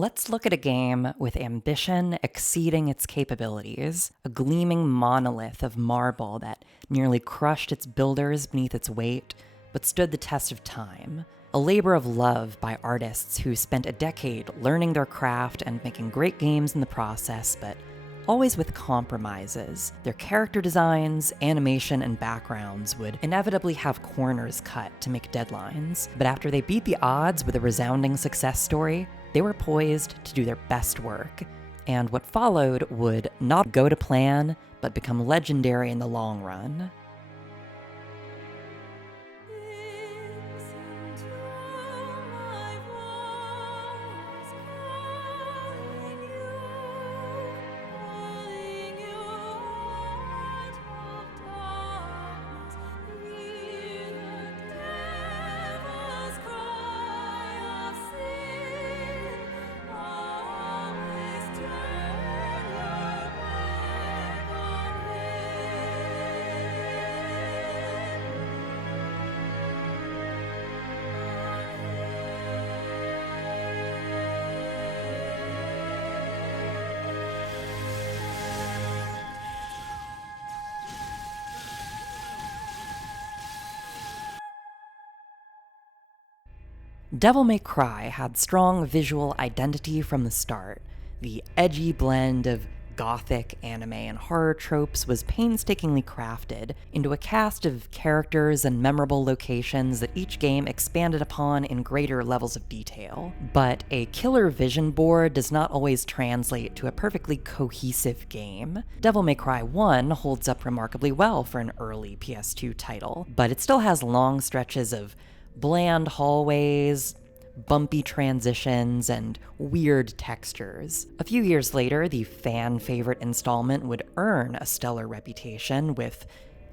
Let's look at a game with ambition exceeding its capabilities, a gleaming monolith of marble that nearly crushed its builders beneath its weight, but stood the test of time. A labor of love by artists who spent a decade learning their craft and making great games in the process, but always with compromises. Their character designs, animation, and backgrounds would inevitably have corners cut to make deadlines, but after they beat the odds with a resounding success story, they were poised to do their best work, and what followed would not go to plan, but become legendary in the long run. Devil May Cry had strong visual identity from the start. The edgy blend of gothic, anime, and horror tropes was painstakingly crafted into a cast of characters and memorable locations that each game expanded upon in greater levels of detail. But a killer vision board does not always translate to a perfectly cohesive game. Devil May Cry 1 holds up remarkably well for an early PS2 title, but it still has long stretches of bland hallways, bumpy transitions, and weird textures. A few years later, the fan-favorite installment would earn a stellar reputation with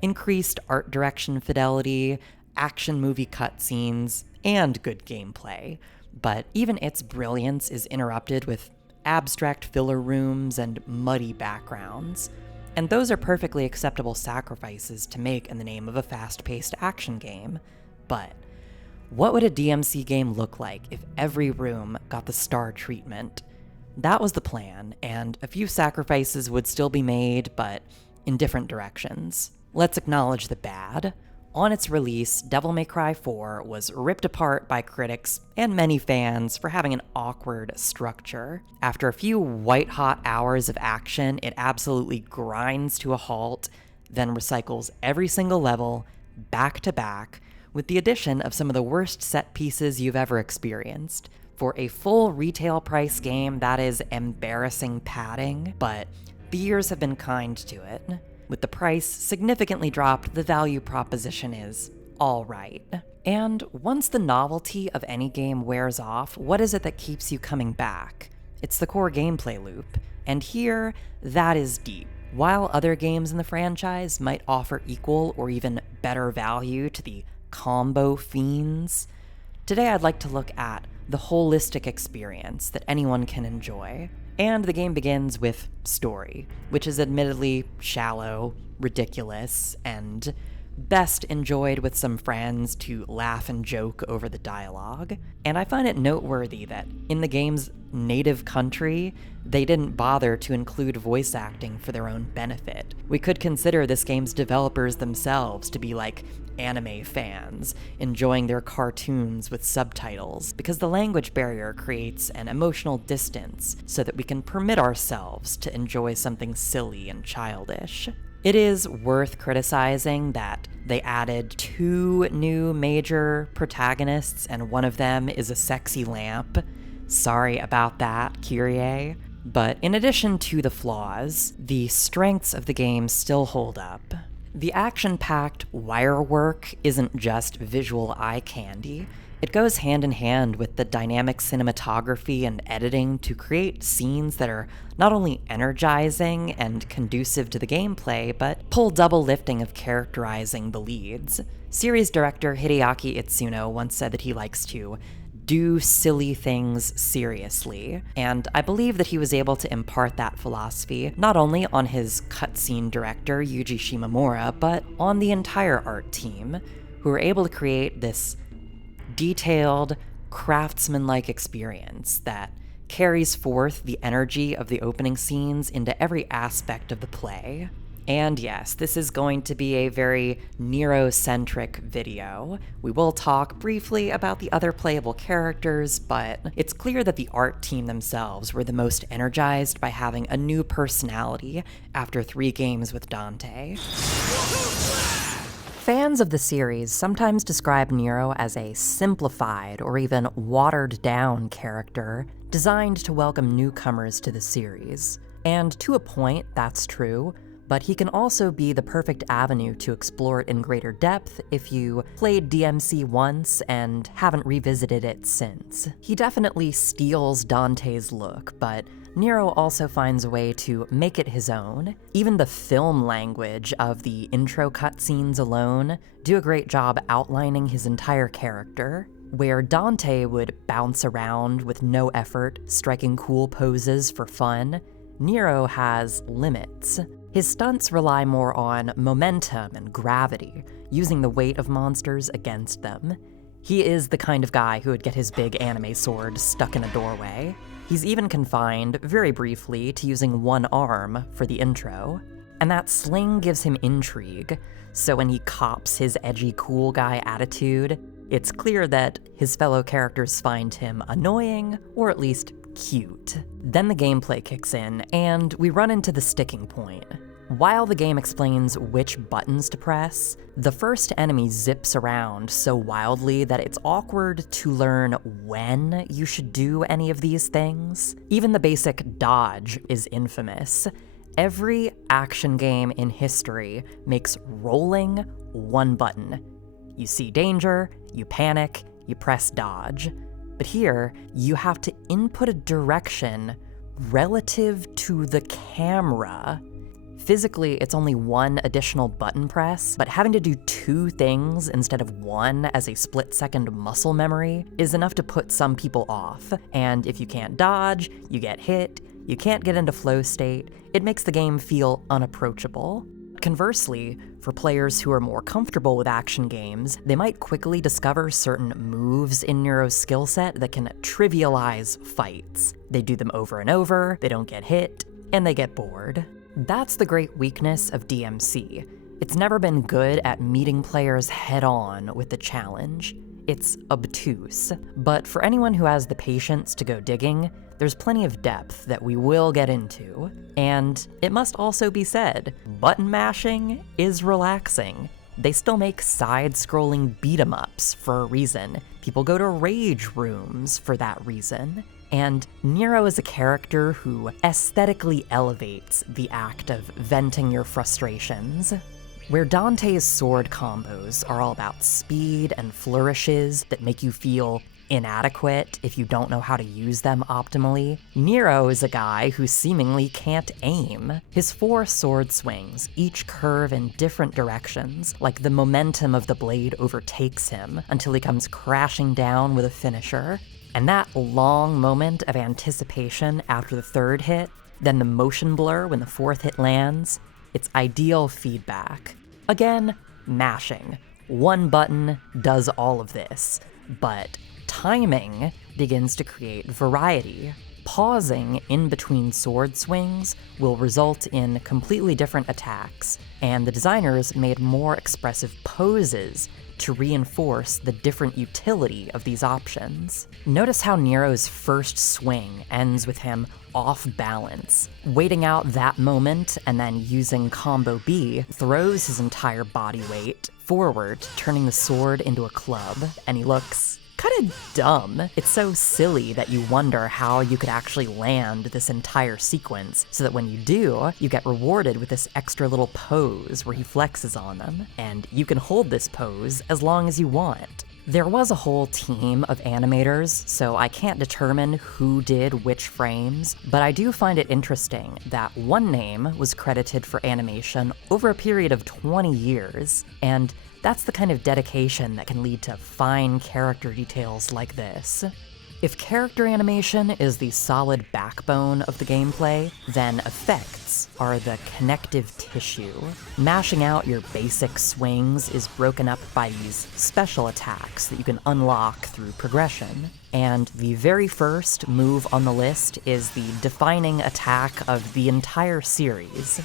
increased art direction fidelity, action movie cutscenes, and good gameplay. But even its brilliance is interrupted with abstract filler rooms and muddy backgrounds. And those are perfectly acceptable sacrifices to make in the name of a fast-paced action game. But what would a DMC game look like if every room got the star treatment? That was the plan, and a few sacrifices would still be made, but in different directions. Let's acknowledge the bad. On its release, Devil May Cry 4 was ripped apart by critics and many fans for having an awkward structure. After a few white-hot hours of action, it absolutely grinds to a halt, then recycles every single level, back to back, with the addition of some of the worst set pieces you've ever experienced. For a full retail price game, that is embarrassing padding, but the years have been kind to it. With the price significantly dropped, the value proposition is all right. And once the novelty of any game wears off, what is it that keeps you coming back? It's the core gameplay loop, and here, that is deep. While other games in the franchise might offer equal or even better value to the combo fiends, today I'd like to look at the holistic experience that anyone can enjoy. And the game begins with story, which is admittedly shallow, ridiculous, and best enjoyed with some friends to laugh and joke over the dialogue. And I find it noteworthy that in the game's native country, they didn't bother to include voice acting for their own benefit. We could consider this game's developers themselves to be like anime fans, enjoying their cartoons with subtitles, because the language barrier creates an emotional distance so that we can permit ourselves to enjoy something silly and childish. It is worth criticizing that they added 2 new major protagonists, and one of them is a sexy lamp. Sorry about that, Kyrie. But in addition to the flaws, the strengths of the game still hold up. The action-packed wire work isn't just visual eye candy. It goes hand in hand with the dynamic cinematography and editing to create scenes that are not only energizing and conducive to the gameplay, but pull double lifting of characterizing the leads. Series director Hideaki Itsuno once said that he likes to do silly things seriously, and I believe that he was able to impart that philosophy not only on his cutscene director Yuji Shimomura, but on the entire art team, who were able to create this detailed, craftsman-like experience that carries forth the energy of the opening scenes into every aspect of the play. And yes, this is going to be a very Nero-centric video. We will talk briefly about the other playable characters, but it's clear that the art team themselves were the most energized by having a new personality after 3 games with Dante. Fans of the series sometimes describe Nero as a simplified or even watered-down character designed to welcome newcomers to the series. And to a point, that's true, but he can also be the perfect avenue to explore it in greater depth if you played DMC once and haven't revisited it since. He definitely steals Dante's look, but Nero also finds a way to make it his own. Even the film language of the intro cutscenes alone do a great job outlining his entire character. Where Dante would bounce around with no effort, striking cool poses for fun, Nero has limits. His stunts rely more on momentum and gravity, using the weight of monsters against them. He is the kind of guy who would get his big anime sword stuck in a doorway. He's even confined, very briefly, to using one arm for the intro. And that sling gives him intrigue, so when he cops his edgy cool guy attitude, it's clear that his fellow characters find him annoying, or at least cute. Then the gameplay kicks in, and we run into the sticking point. While the game explains which buttons to press, the first enemy zips around so wildly that it's awkward to learn when you should do any of these things. Even the basic dodge is infamous. Every action game in history makes rolling one button. You see danger, you panic, you press dodge. But here, you have to input a direction relative to the camera. Physically, it's only one additional button press, but having to do 2 things instead of 1 as a split-second muscle memory is enough to put some people off. And if you can't dodge, you get hit, you can't get into flow state, it makes the game feel unapproachable. Conversely, for players who are more comfortable with action games, they might quickly discover certain moves in Nero's skill set that can trivialize fights. They do them over and over, they don't get hit, and they get bored. That's the great weakness of DMC. It's never been good at meeting players head-on with the challenge. It's obtuse. But for anyone who has the patience to go digging, there's plenty of depth that we will get into. And it must also be said, button mashing is relaxing. They still make side-scrolling beat-em-ups for a reason. People go to rage rooms for that reason. And Nero is a character who aesthetically elevates the act of venting your frustrations. Where Dante's sword combos are all about speed and flourishes that make you feel inadequate if you don't know how to use them optimally, Nero is a guy who seemingly can't aim. His 4 sword swings each curve in different directions, like the momentum of the blade overtakes him until he comes crashing down with a finisher. And that long moment of anticipation after the 3rd hit, then the motion blur when the 4th hit lands, it's ideal feedback. Again, mashing. One button does all of this, but timing begins to create variety. Pausing in between sword swings will result in completely different attacks, and the designers made more expressive poses to reinforce the different utility of these options. Notice how Nero's first swing ends with him off balance. Waiting out that moment and then using combo B throws his entire body weight forward, turning the sword into a club, and he looks kind of dumb. It's so silly that you wonder how you could actually land this entire sequence, so that when you do, you get rewarded with this extra little pose where he flexes on them, and you can hold this pose as long as you want. There was a whole team of animators, so I can't determine who did which frames, but I do find it interesting that one name was credited for animation over a period of 20 years, and that's the kind of dedication that can lead to fine character details like this. If character animation is the solid backbone of the gameplay, then effects are the connective tissue. Mashing out your basic swings is broken up by these special attacks that you can unlock through progression. And the very first move on the list is the defining attack of the entire series.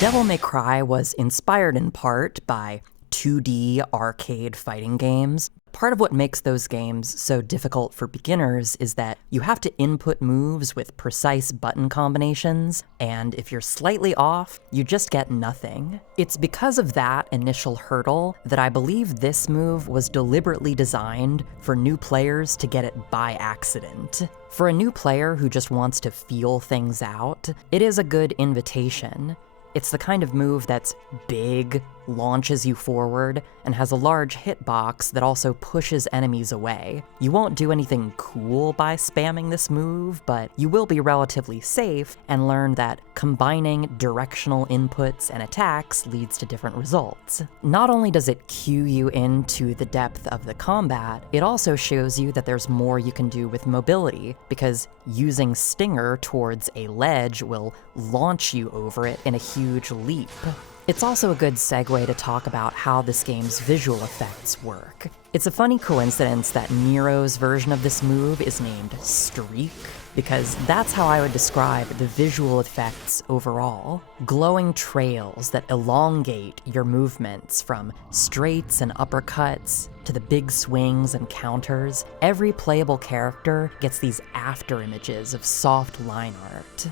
Devil May Cry was inspired in part by 2D arcade fighting games. Part of what makes those games so difficult for beginners is that you have to input moves with precise button combinations, and if you're slightly off, you just get nothing. It's because of that initial hurdle that I believe this move was deliberately designed for new players to get it by accident. For a new player who just wants to feel things out, it is a good invitation. It's the kind of move that's big, launches you forward, and has a large hitbox that also pushes enemies away. You won't do anything cool by spamming this move, but you will be relatively safe and learn that combining directional inputs and attacks leads to different results. Not only does it cue you into the depth of the combat, it also shows you that there's more you can do with mobility, because using Stinger towards a ledge will launch you over it in a huge leap. It's also a good segue to talk about how this game's visual effects work. It's a funny coincidence that Nero's version of this move is named Streak, because that's how I would describe the visual effects overall. Glowing trails that elongate your movements from straights and uppercuts to the big swings and counters. Every playable character gets these after images of soft line art.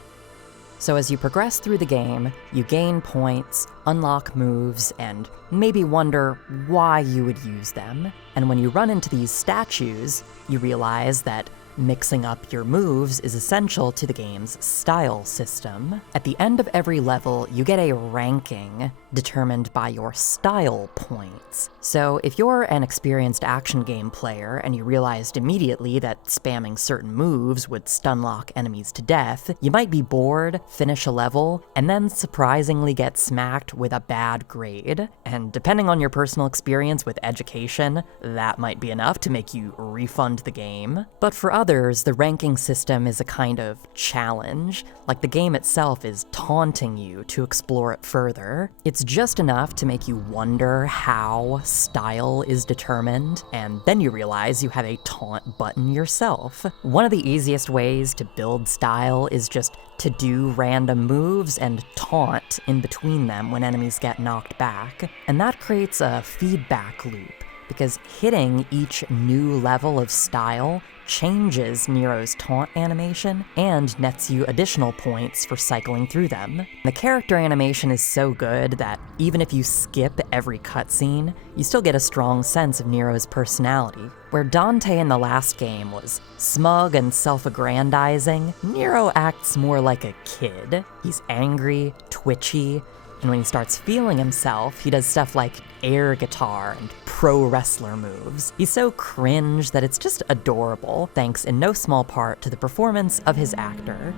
So as you progress through the game, you gain points, unlock moves, and maybe wonder why you would use them. And when you run into these statues, you realize that mixing up your moves is essential to the game's style system. At the end of every level, you get a ranking determined by your style points. So if you're an experienced action game player and you realized immediately that spamming certain moves would stun lock enemies to death, you might be bored, finish a level, and then surprisingly get smacked with a bad grade. And depending on your personal experience with education, that might be enough to make you refund the game. But for others, the ranking system is a kind of challenge, like the game itself is taunting you to explore it further. It's just enough to make you wonder how style is determined, and then you realize you have a taunt button yourself. One of the easiest ways to build style is just to do random moves and taunt in between them when enemies get knocked back. And that creates a feedback loop, because hitting each new level of style changes Nero's taunt animation and nets you additional points for cycling through them. The character animation is so good that even if you skip every cutscene, you still get a strong sense of Nero's personality. Where Dante in the last game was smug and self-aggrandizing, Nero acts more like a kid. He's angry, twitchy, and when he starts feeling himself, he does stuff like air guitar and pro wrestler moves. He's so cringe that it's just adorable, thanks in no small part to the performance of his actor.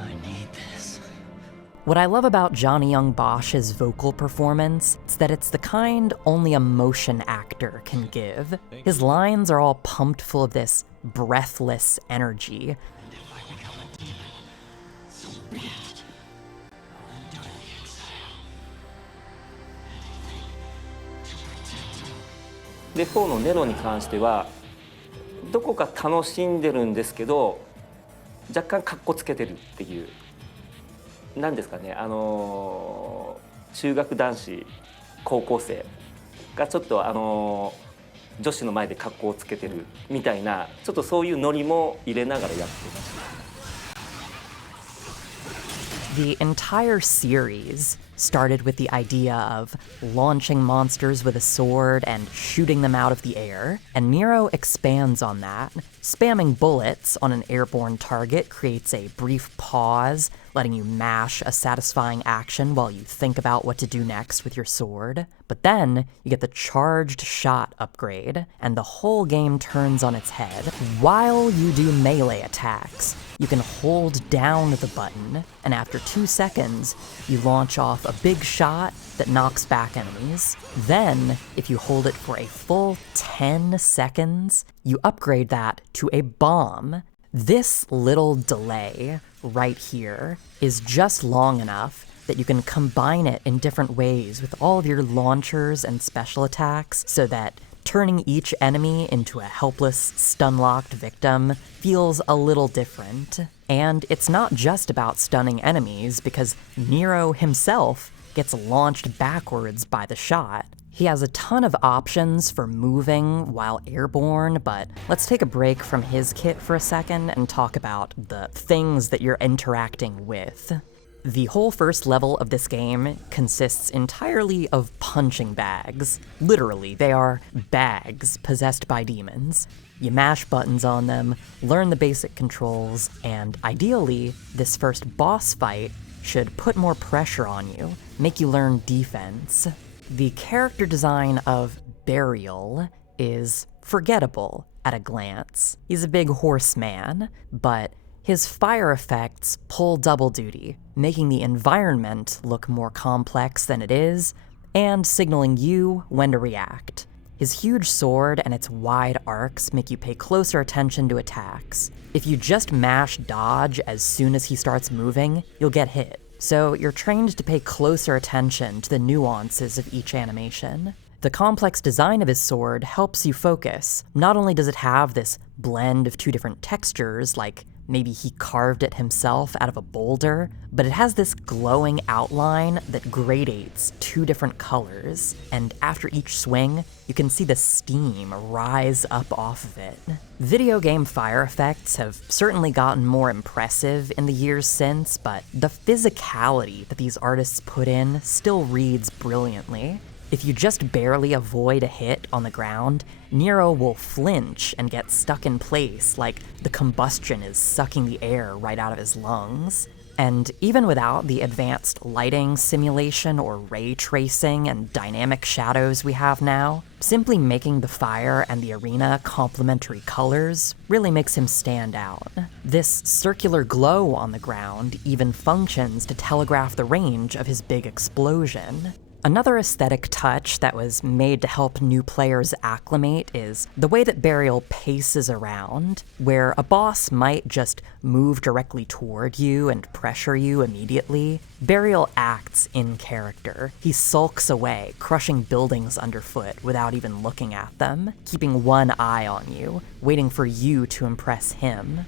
I need this. What I love about Johnny Young Bosch's vocal performance is that it's the kind only a motion actor can give. His lines are all pumped full of this breathless energy.で4のネロに関してはどこか楽しんでるんですけど若干カッコつけてるっていうなんですかね中学男子高校生がちょっと女子の前でカッコをつけてるみたいなちょっとそういうノリも入れながらやってます。The entire series started with the idea of launching monsters with a sword and shooting them out of the air, and Nero expands on that. Spamming bullets on an airborne target creates a brief pause letting you mash a satisfying action while you think about what to do next with your sword. But then you get the charged shot upgrade, and the whole game turns on its head. While you do melee attacks, you can hold down the button, and after 2 seconds, you launch off a big shot that knocks back enemies. Then, if you hold it for a full 10 seconds, you upgrade that to a bomb. This little delay right here is just long enough that you can combine it in different ways with all of your launchers and special attacks so that turning each enemy into a helpless, stun-locked victim feels a little different. And it's not just about stunning enemies, because Nero himself gets launched backwards by the shot. He has a ton of options for moving while airborne, but let's take a break from his kit for a second and talk about the things that you're interacting with. The whole first level of this game consists entirely of punching bags. Literally, they are bags possessed by demons. You mash buttons on them, learn the basic controls, and ideally, this first boss fight should put more pressure on you, make you learn defense. The character design of Burial is forgettable at a glance. He's a big horseman, but his fire effects pull double duty, making the environment look more complex than it is, and signaling you when to react. His huge sword and its wide arcs make you pay closer attention to attacks. If you just mash dodge as soon as he starts moving, you'll get hit. So you're trained to pay closer attention to the nuances of each animation. The complex design of his sword helps you focus. Not only does it have this blend of 2 different textures, like maybe he carved it himself out of a boulder, but it has this glowing outline that gradates 2 different colors, and after each swing, you can see the steam rise up off of it. Video game fire effects have certainly gotten more impressive in the years since, but the physicality that these artists put in still reads brilliantly. If you just barely avoid a hit on the ground, Nero will flinch and get stuck in place like the combustion is sucking the air right out of his lungs. And even without the advanced lighting simulation or ray tracing and dynamic shadows we have now, simply making the fire and the arena complementary colors really makes him stand out. This circular glow on the ground even functions to telegraph the range of his big explosion. Another aesthetic touch that was made to help new players acclimate is the way that Burial paces around, where a boss might just move directly toward you and pressure you immediately. Burial acts in character. He sulks away, crushing buildings underfoot without even looking at them, keeping one eye on you, waiting for you to impress him.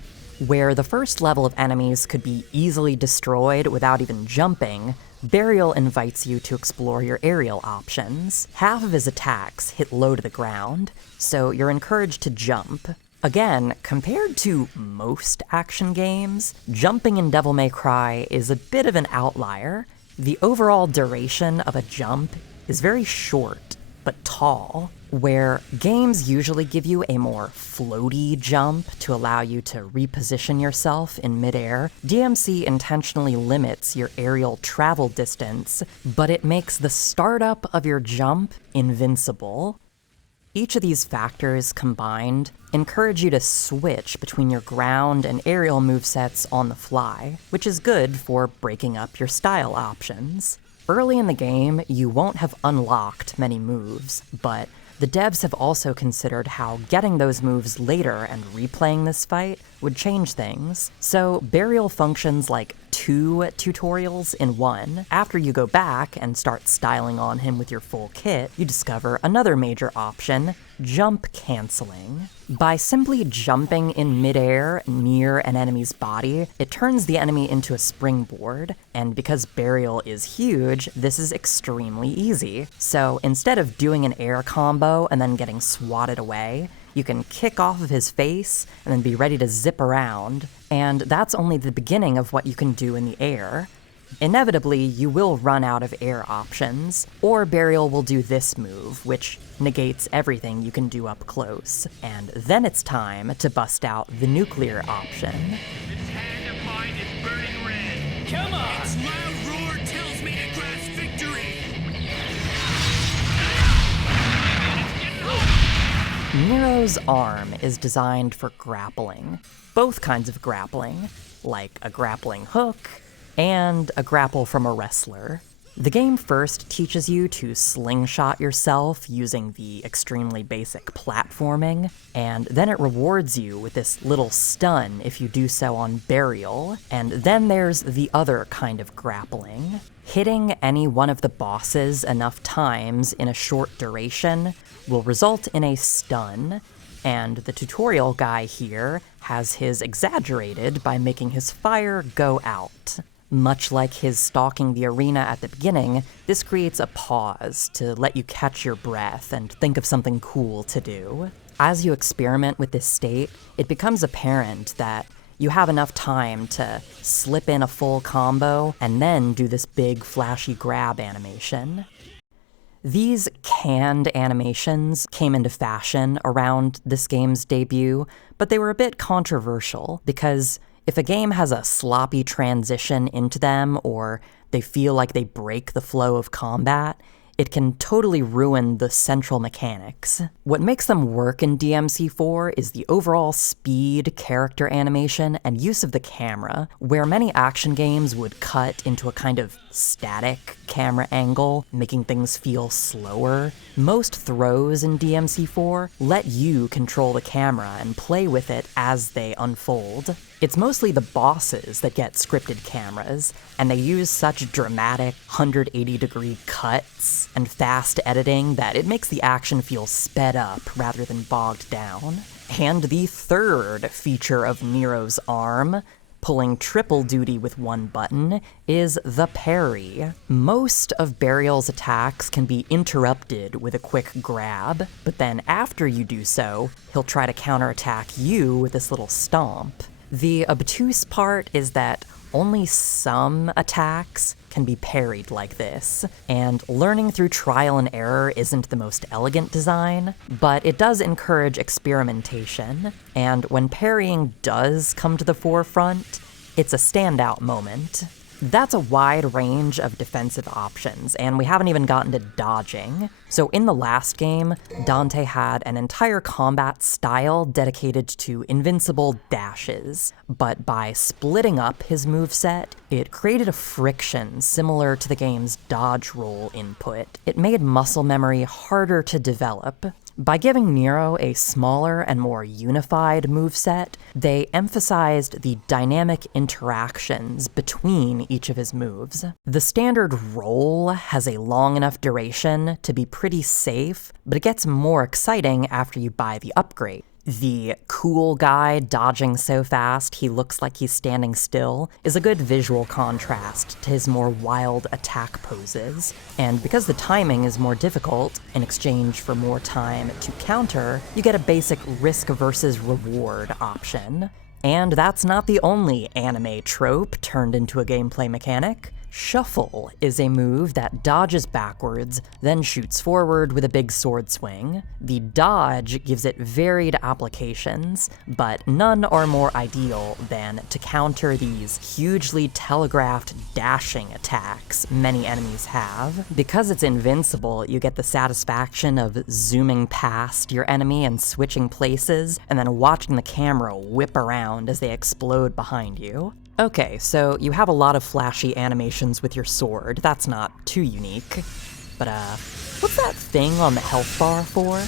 Where the first level of enemies could be easily destroyed without even jumping, Burial invites you to explore your aerial options. Half of his attacks hit low to the ground, so you're encouraged to jump. Again, compared to most action games, jumping in Devil May Cry is a bit of an outlier. The overall duration of a jump is very short, but tall. Where games usually give you a more floaty jump to allow you to reposition yourself in midair, DMC intentionally limits your aerial travel distance, but it makes the startup of your jump invincible. Each of these factors combined encourage you to switch between your ground and aerial movesets on the fly, which is good for breaking up your style options. Early in the game, you won't have unlocked many moves, but the devs have also considered how getting those moves later and replaying this fight would change things. So Burial functions like 2 tutorials in one. After you go back and start styling on him with your full kit, you discover another major option: jump canceling. By simply jumping in midair near an enemy's body, it turns the enemy into a springboard, and because Burial is huge, this is extremely easy. So instead of doing an air combo and then getting swatted away, you can kick off of his face and then be ready to zip around, and that's only the beginning of what you can do in the air. Inevitably, you will run out of air options, or Burial will do this move, which negates everything you can do up close, and then it's time to bust out the nuclear option. This hand of mine is burning red. Come on! Its loud roar tells me to grasp victory! Nero's arm is designed for grappling. Both kinds of grappling, like a grappling hook and a grapple from a wrestler. The game first teaches you to slingshot yourself using the extremely basic platforming, and then it rewards you with this little stun if you do so on burial, and then there's the other kind of grappling. Hitting any one of the bosses enough times in a short duration will result in a stun, and the tutorial guy here has his exaggerated by making his fire go out. Much like his stalking the arena at the beginning, this creates a pause to let you catch your breath and think of something cool to do. As you experiment with this state, it becomes apparent that you have enough time to slip in a full combo and then do this big flashy grab animation. These canned animations came into fashion around this game's debut, but they were a bit controversial because if a game has a sloppy transition into them, or they feel like they break the flow of combat, it can totally ruin the central mechanics. What makes them work in DMC4 is the overall speed, character animation, and use of the camera, where many action games would cut into a kind of static camera angle, making things feel slower. Most throws in DMC4 let you control the camera and play with it as they unfold. It's mostly the bosses that get scripted cameras, and they use such dramatic 180-degree cuts and fast editing that it makes the action feel sped up rather than bogged down. And the third feature of Nero's arm, pulling triple duty with one button, is the parry. Most of Burial's attacks can be interrupted with a quick grab, but then after you do so, he'll try to counterattack you with this little stomp. The obtuse part is that only some attacks can be parried like this, and learning through trial and error isn't the most elegant design, but it does encourage experimentation, and when parrying does come to the forefront, it's a standout moment. That's a wide range of defensive options, and we haven't even gotten to dodging. So in the last game, Dante had an entire combat style dedicated to invincible dashes, but by splitting up his moveset, it created a friction similar to the game's dodge roll input. It made muscle memory harder to develop. By giving Nero a smaller and more unified moveset, they emphasized the dynamic interactions between each of his moves. The standard roll has a long enough duration to be pretty safe, but it gets more exciting after you buy the upgrade. The cool guy dodging so fast he looks like he's standing still is a good visual contrast to his more wild attack poses, and because the timing is more difficult, in exchange for more time to counter, you get a basic risk versus reward option. And that's not the only anime trope turned into a gameplay mechanic. Shuffle is a move that dodges backwards, then shoots forward with a big sword swing. The dodge gives it varied applications, but none are more ideal than to counter these hugely telegraphed dashing attacks many enemies have. Because it's invincible, you get the satisfaction of zooming past your enemy and switching places, and then watching the camera whip around as they explode behind you. Okay, so you have a lot of flashy animations with your sword. That's not too unique. But, what's that thing on the health bar for?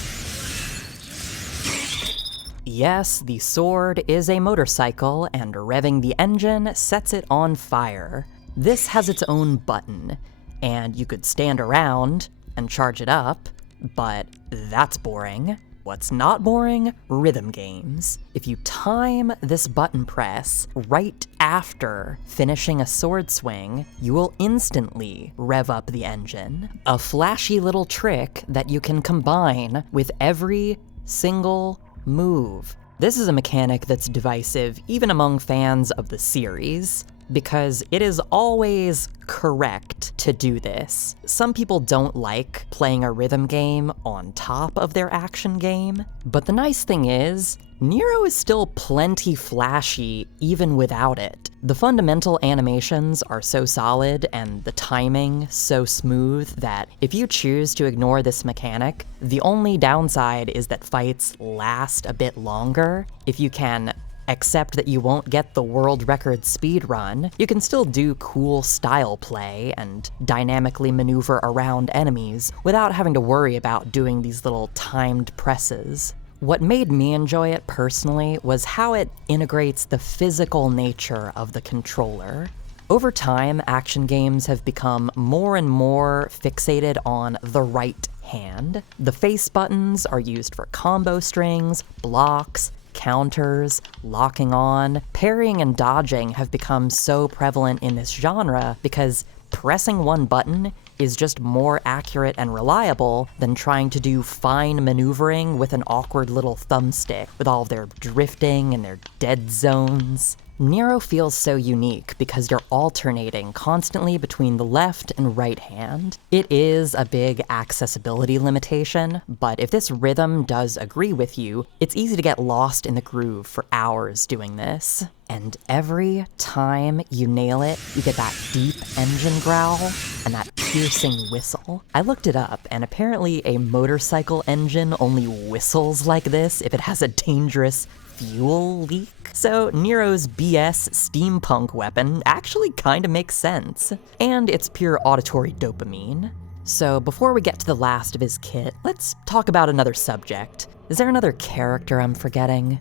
Yes, the sword is a motorcycle, and revving the engine sets it on fire. This has its own button, and you could stand around and charge it up, but that's boring. What's not boring? Rhythm games. If you time this button press right after finishing a sword swing, you will instantly rev up the engine. A flashy little trick that you can combine with every single move. This is a mechanic that's divisive even among fans of the series. because it is always correct to do this. Some people don't like playing a rhythm game on top of their action game, but the nice thing is, Nero is still plenty flashy even without it. The fundamental animations are so solid and the timing so smooth that if you choose to ignore this mechanic, the only downside is that fights last a bit longer. If you can accept that you won't get the world record speed run, you can still do cool style play and dynamically maneuver around enemies without having to worry about doing these little timed presses. What made me enjoy it personally was how it integrates the physical nature of the controller. Over time, action games have become more and more fixated on the right hand. The face buttons are used for combo strings, blocks, counters, locking on. Parrying and dodging have become so prevalent in this genre because pressing one button is just more accurate and reliable than trying to do fine maneuvering with an awkward little thumbstick with all of their drifting and their dead zones. Nero feels so unique because you're alternating constantly between the left and right hand. It is a big accessibility limitation, but if this rhythm does agree with you, it's easy to get lost in the groove for hours doing this. And every time you nail it, you get that deep engine growl and that piercing whistle. I looked it up, and apparently a motorcycle engine only whistles like this if it has a dangerous fuel leak. So Nero's BS steampunk weapon actually kinda makes sense. And it's pure auditory dopamine. So before we get to the last of his kit, let's talk about another subject. Is there another character I'm forgetting?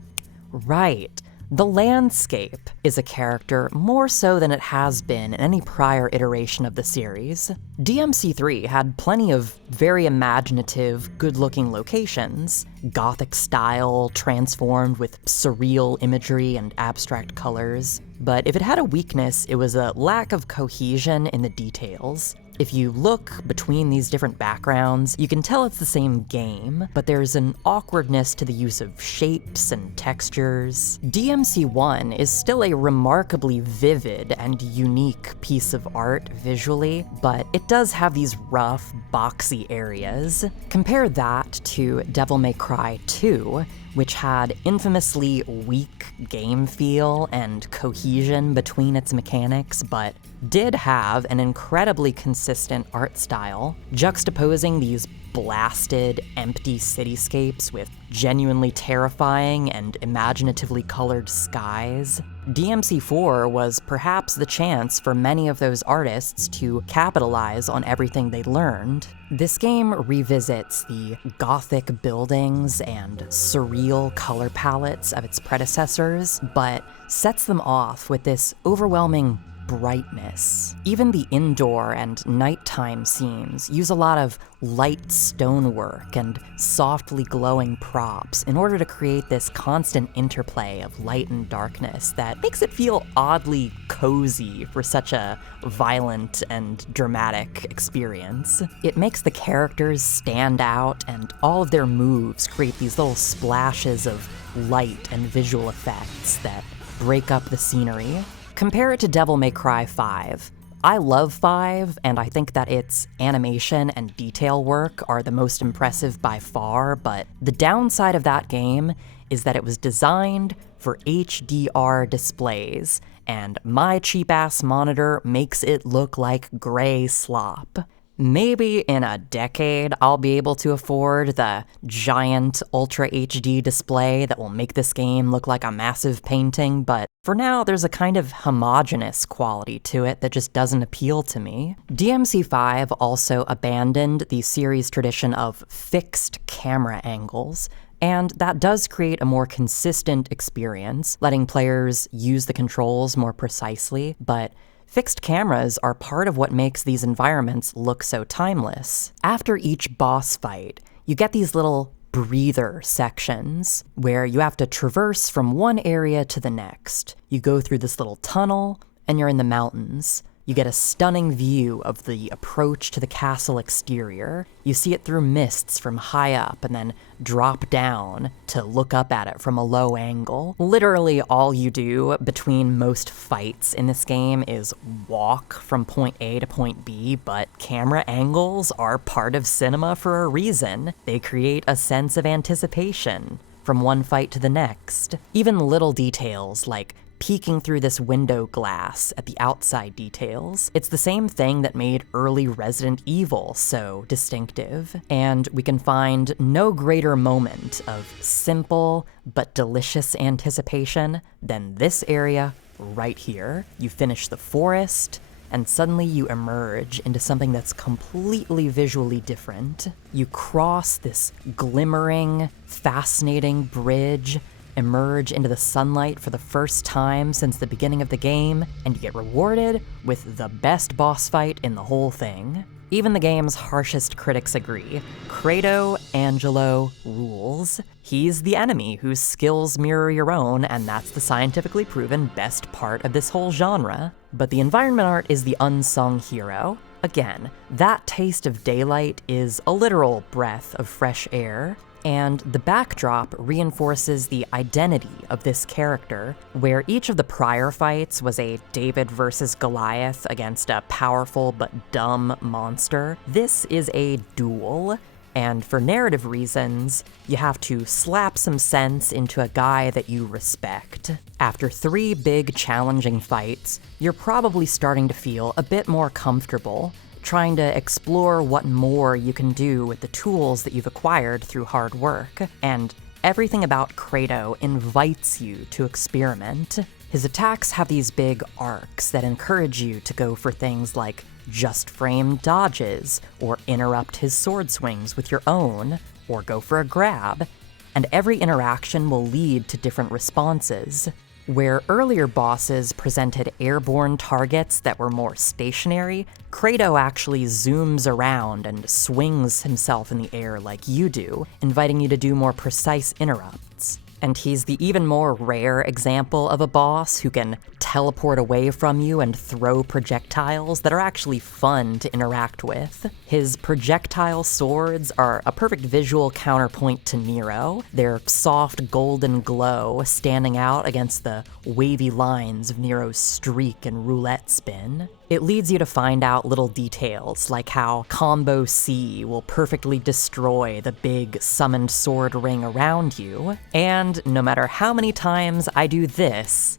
Right. The landscape is a character more so than it has been in any prior iteration of the series. DMC3 had plenty of very imaginative, good-looking locations, Gothic style transformed with surreal imagery and abstract colors. But if it had a weakness, it was a lack of cohesion in the details. If you look between these different backgrounds, you can tell it's the same game, but there's an awkwardness to the use of shapes and textures. DMC1 is still a remarkably vivid and unique piece of art visually, but it does have these rough, boxy areas. Compare that to Devil May Cry 2, which had infamously weak game feel and cohesion between its mechanics, but did have an incredibly consistent art style, juxtaposing these blasted, empty cityscapes with genuinely terrifying and imaginatively colored skies. DMC4 was perhaps the chance for many of those artists to capitalize on everything they learned. This game revisits the Gothic buildings and surreal color palettes of its predecessors, but sets them off with this overwhelming brightness. Even the indoor and nighttime scenes use a lot of light stonework and softly glowing props in order to create this constant interplay of light and darkness that makes it feel oddly cozy for such a violent and dramatic experience. It makes the characters stand out, and all of their moves create these little splashes of light and visual effects that break up the scenery. Compare it to Devil May Cry 5. I love 5, and I think that its animation and detail work are the most impressive by far, but the downside of that game is that it was designed for HDR displays, and my cheap-ass monitor makes it look like gray slop. Maybe in a decade, I'll be able to afford the giant Ultra HD display that will make this game look like a massive painting, but for now, there's a kind of homogeneous quality to it that just doesn't appeal to me. DMC5 also abandoned the series tradition of fixed camera angles, and that does create a more consistent experience, letting players use the controls more precisely, but fixed cameras are part of what makes these environments look so timeless. After each boss fight, you get these little breather sections where you have to traverse from one area to the next. You go through this little tunnel, and you're in the mountains. You get a stunning view of the approach to the castle exterior. You see it through mists from high up and then drop down to look up at it from a low angle. Literally all you do between most fights in this game is walk from point A to point B, but camera angles are part of cinema for a reason. They create a sense of anticipation from one fight to the next. Even little details like peeking through this window glass at the outside details. It's the same thing that made early Resident Evil so distinctive, and we can find no greater moment of simple but delicious anticipation than this area right here. You finish the forest, and suddenly you emerge into something that's completely visually different. You cross this glimmering, fascinating bridge, emerge into the sunlight for the first time since the beginning of the game, and you get rewarded with the best boss fight in the whole thing. Even the game's harshest critics agree. Credo Angelo rules. He's the enemy whose skills mirror your own, and that's the scientifically proven best part of this whole genre. But the environment art is the unsung hero. Again, that taste of daylight is a literal breath of fresh air, and the backdrop reinforces the identity of this character, where each of the prior fights was a David versus Goliath against a powerful but dumb monster. This is a duel, and for narrative reasons, you have to slap some sense into a guy that you respect. After 3 big challenging fights, you're probably starting to feel a bit more comfortable, trying to explore what more you can do with the tools that you've acquired through hard work, and everything about Credo invites you to experiment. His attacks have these big arcs that encourage you to go for things like just frame dodges, or interrupt his sword swings with your own, or go for a grab, and every interaction will lead to different responses. Where earlier bosses presented airborne targets that were more stationary, Credo actually zooms around and swings himself in the air like you do, inviting you to do more precise interrupts. And he's the even more rare example of a boss who can teleport away from you and throw projectiles that are actually fun to interact with. His projectile swords are a perfect visual counterpoint to Nero, their soft golden glow standing out against the wavy lines of Nero's streak and roulette spin. It leads you to find out little details, like how Combo C will perfectly destroy the big summoned sword ring around you, and no matter how many times I do this,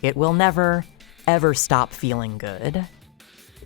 it will never, ever stop feeling good.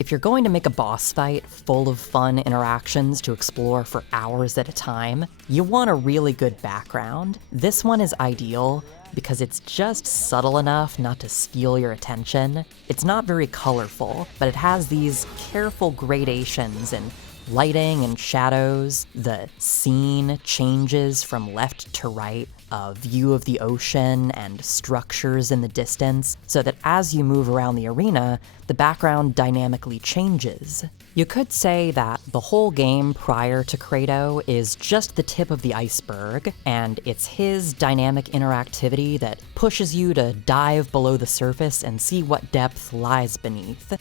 If you're going to make a boss fight full of fun interactions to explore for hours at a time, you want a really good background. This one is ideal because it's just subtle enough not to steal your attention. It's not very colorful, but it has these careful gradations in lighting and shadows. The scene changes from left to right, a view of the ocean and structures in the distance, so that as you move around the arena, the background dynamically changes. You could say that the whole game prior to Credo is just the tip of the iceberg, and it's his dynamic interactivity that pushes you to dive below the surface and see what depth lies beneath.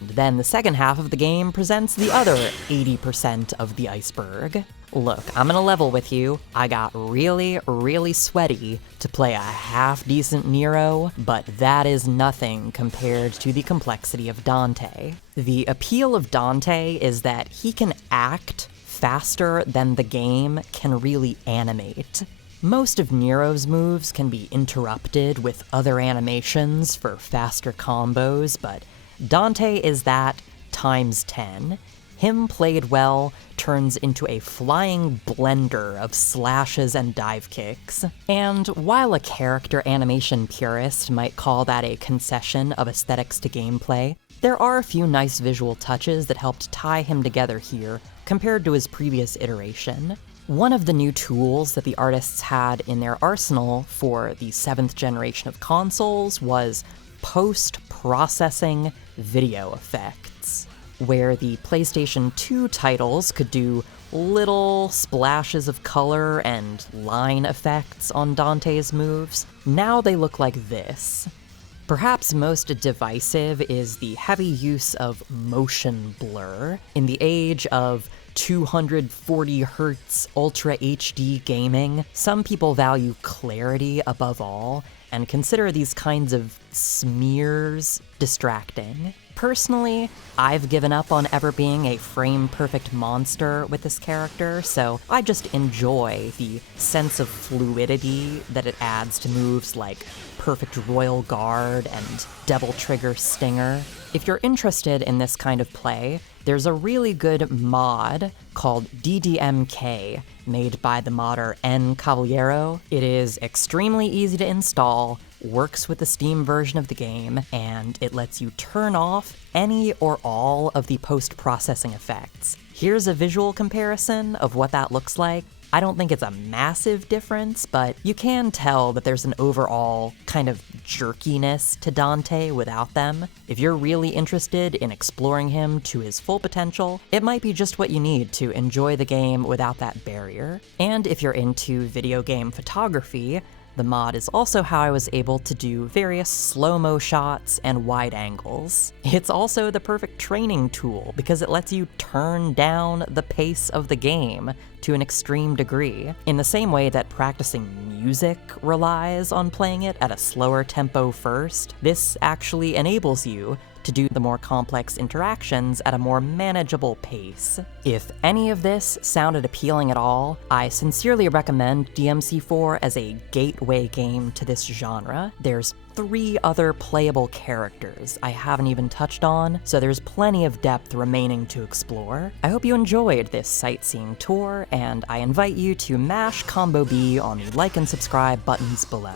And then the second half of the game presents the other 80% of the iceberg. Look, I'm gonna level with you. I got really, really sweaty to play a half-decent Nero, but that is nothing compared to the complexity of Dante. The appeal of Dante is that he can act faster than the game can really animate. Most of Nero's moves can be interrupted with other animations for faster combos, but Dante is that times 10. Him played well turns into a flying blender of slashes and dive kicks. And while a character animation purist might call that a concession of aesthetics to gameplay, there are a few nice visual touches that helped tie him together here compared to his previous iteration. One of the new tools that the artists had in their arsenal for the 7th generation of consoles was post-processing video effects, where the PlayStation 2 titles could do little splashes of color and line effects on Dante's moves. Now they look like this. Perhaps most divisive is the heavy use of motion blur. In the age of 240 hertz Ultra HD gaming, some people value clarity above all and consider these kinds of smears distracting. Personally, I've given up on ever being a frame-perfect monster with this character, so I just enjoy the sense of fluidity that it adds to moves like Perfect Royal Guard and Devil Trigger Stinger. If you're interested in this kind of play, there's a really good mod called DDMK, made by the modder N Caballero. It is extremely easy to install, works with the Steam version of the game, and it lets you turn off any or all of the post-processing effects. Here's a visual comparison of what that looks like. I don't think it's a massive difference, but you can tell that there's an overall kind of jerkiness to Dante without them. If you're really interested in exploring him to his full potential, it might be just what you need to enjoy the game without that barrier. And if you're into video game photography, the mod is also how I was able to do various slow-mo shots and wide angles. It's also the perfect training tool because it lets you turn down the pace of the game to an extreme degree, in the same way that practicing music relies on playing it at a slower tempo first. This actually enables you to do the more complex interactions at a more manageable pace. If any of this sounded appealing at all, I sincerely recommend DMC4 as a gateway game to this genre. There's 3 other playable characters I haven't even touched on, so there's plenty of depth remaining to explore. I hope you enjoyed this sightseeing tour, and I invite you to mash Combo B on the like and subscribe buttons below.